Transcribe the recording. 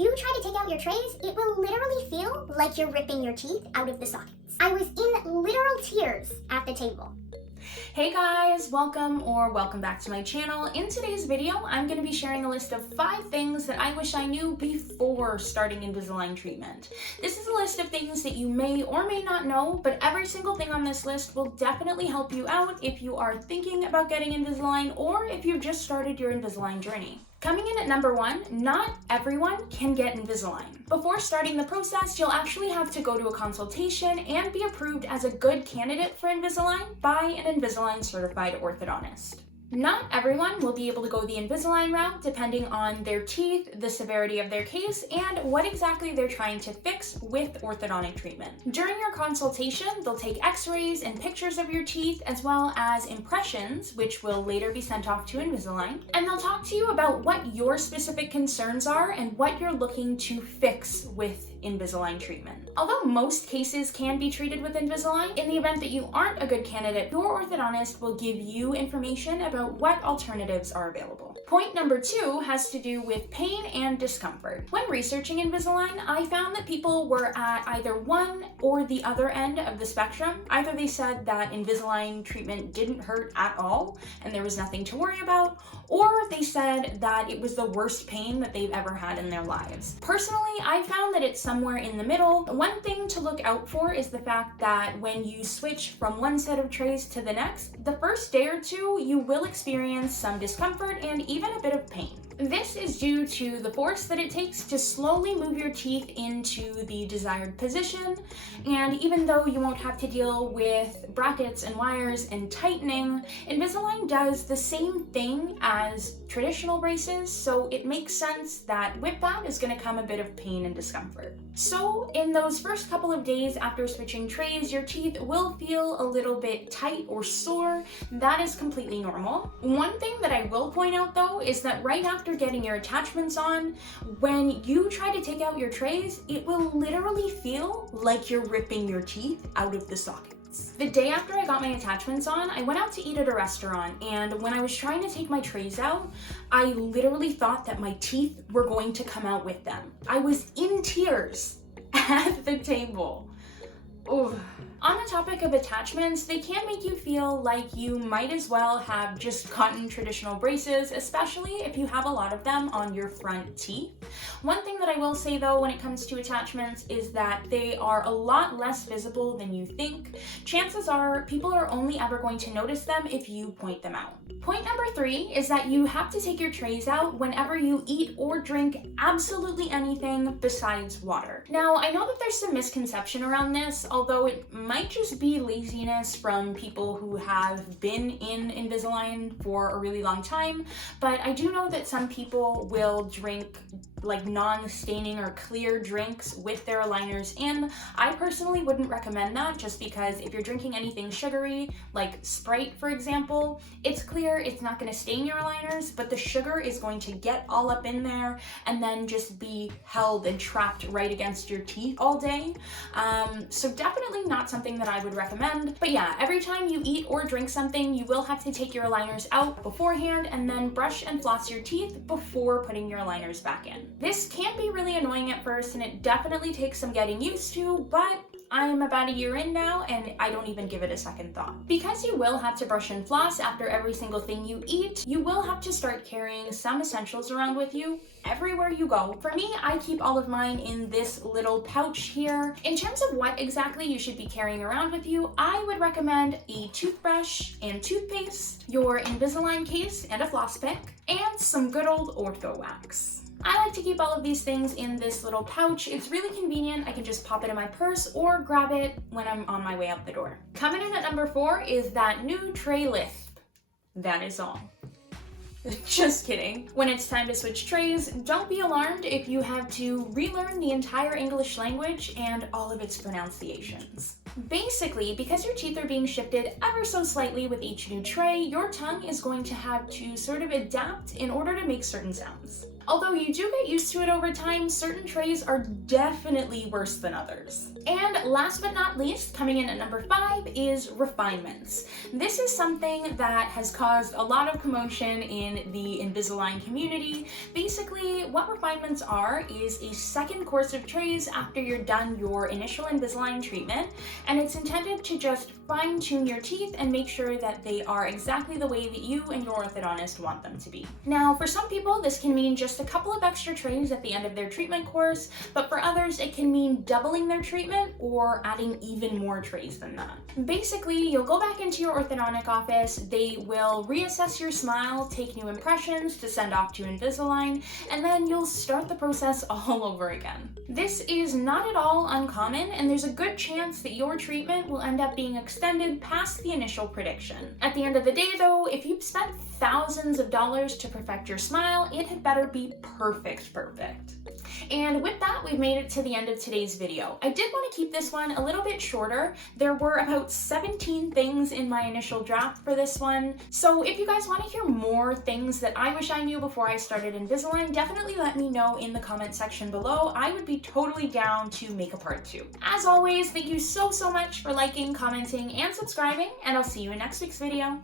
you try to take out your trays, it will literally feel like you're ripping your teeth out of the sockets. I was in literal tears at the table. Hey guys, welcome back to my channel. In today's video, I'm going to be sharing a list of 5 things that I wish I knew before starting Invisalign treatment. This is a list of things that you may or may not know, but every single thing on this list will definitely help you out if you are thinking about getting Invisalign or if you've just started your Invisalign journey. Coming in at number 1, not everyone can get Invisalign. Before starting the process, you'll actually have to go to a consultation and be approved as a good candidate for Invisalign by an Invisalign certified orthodontist. Not everyone will be able to go the Invisalign route depending on their teeth, the severity of their case, and what exactly they're trying to fix with orthodontic treatment. During your consultation, they'll take x-rays and pictures of your teeth as well as impressions, which will later be sent off to Invisalign, and they'll talk to you about what your specific concerns are and what you're looking to fix with Invisalign treatment. Although most cases can be treated with Invisalign, in the event that you aren't a good candidate, your orthodontist will give you information about what alternatives are available. Point number 2 has to do with pain and discomfort. When researching Invisalign, I found that people were at either one or the other end of the spectrum. Either they said that Invisalign treatment didn't hurt at all and there was nothing to worry about, or they said that it was the worst pain that they've ever had in their lives. Personally, I found that it's somewhere in the middle. One thing to look out for is the fact that when you switch from one set of trays to the next, the first day or two, you will experience some discomfort and even a bit of pain. This is due to the force that it takes to slowly move your teeth into the desired position, and even though you won't have to deal with brackets and wires and tightening, Invisalign does the same thing as traditional braces, so it makes sense that with that is going to come a bit of pain and discomfort. So in those first couple of days after switching trays, your teeth will feel a little bit tight or sore. That is completely normal. One thing that I will point out though is that right after getting your attachments on, when you try to take out your trays, it will literally feel like you're ripping your teeth out of the sockets. The day after I got my attachments on, I went out to eat at a restaurant, and when I was trying to take my trays out, I literally thought that my teeth were going to come out with them. I was in tears at the table. Ooh. On the topic of attachments, they can make you feel like you might as well have just gotten traditional braces, especially if you have a lot of them on your front teeth. One thing that I will say though when it comes to attachments is that they are a lot less visible than you think. Chances are people are only ever going to notice them if you point them out. Point number 3 is that you have to take your trays out whenever you eat or drink absolutely anything besides water. Now, I know that there's some misconception around this, although it might just be laziness from people who have been in Invisalign for a really long time, but I do know that some people will drink like non-staining or clear drinks with their aligners in. I personally wouldn't recommend that just because if you're drinking anything sugary, like Sprite for example, it's clear, it's not going to stain your aligners, but the sugar is going to get all up in there and then just be held and trapped right against your teeth all day. So definitely not something that I would recommend. But yeah, every time you eat or drink something, you will have to take your aligners out beforehand and then brush and floss your teeth before putting your aligners back in. This can be really annoying at first and it definitely takes some getting used to, but I'm about a year in now and I don't even give it a second thought. Because you will have to brush and floss after every single thing you eat, you will have to start carrying some essentials around with you everywhere you go. For me, I keep all of mine in this little pouch here. In terms of what exactly you should be carrying around with you, I would recommend a toothbrush and toothpaste, your Invisalign case and a floss pick, and some good old ortho wax. I like to keep all of these things in this little pouch. It's really convenient. I can just pop it in my purse or grab it when I'm on my way out the door. Coming in at number 4 is that new tray lift. That is all. Just kidding. When it's time to switch trays, don't be alarmed if you have to relearn the entire English language and all of its pronunciations. Basically, because your teeth are being shifted ever so slightly with each new tray, your tongue is going to have to sort of adapt in order to make certain sounds. Although you do get used to it over time, certain trays are definitely worse than others. And last but not least, coming in at number 5 is Refinements. This is something that has caused a lot of commotion in the Invisalign community. Basically, what Refinements are is a second course of trays after you're done your initial Invisalign treatment, and it's intended to just fine-tune your teeth and make sure that they are exactly the way that you and your orthodontist want them to be. Now, for some people, this can mean just a couple of extra trays at the end of their treatment course, but for others, it can mean doubling their treatment or adding even more trays than that. Basically, you'll go back into your orthodontic office, they will reassess your smile, take new impressions to send off to Invisalign, and then you'll start the process all over again. This is not at all uncommon, and there's a good chance that your treatment will end up being extended past the initial prediction. At the end of the day though, if you've spent thousands of dollars to perfect your smile, it had better be perfect. And with that, we've made it to the end of today's video. I did want to keep this one a little bit shorter. There were about 17 things in my initial draft for this one. So if you guys want to hear more things that I wish I knew before I started Invisalign, definitely let me know in the comment section below. I would be totally down to make a part 2. As always, thank you so much for liking, commenting, and subscribing, and I'll see you in next week's video.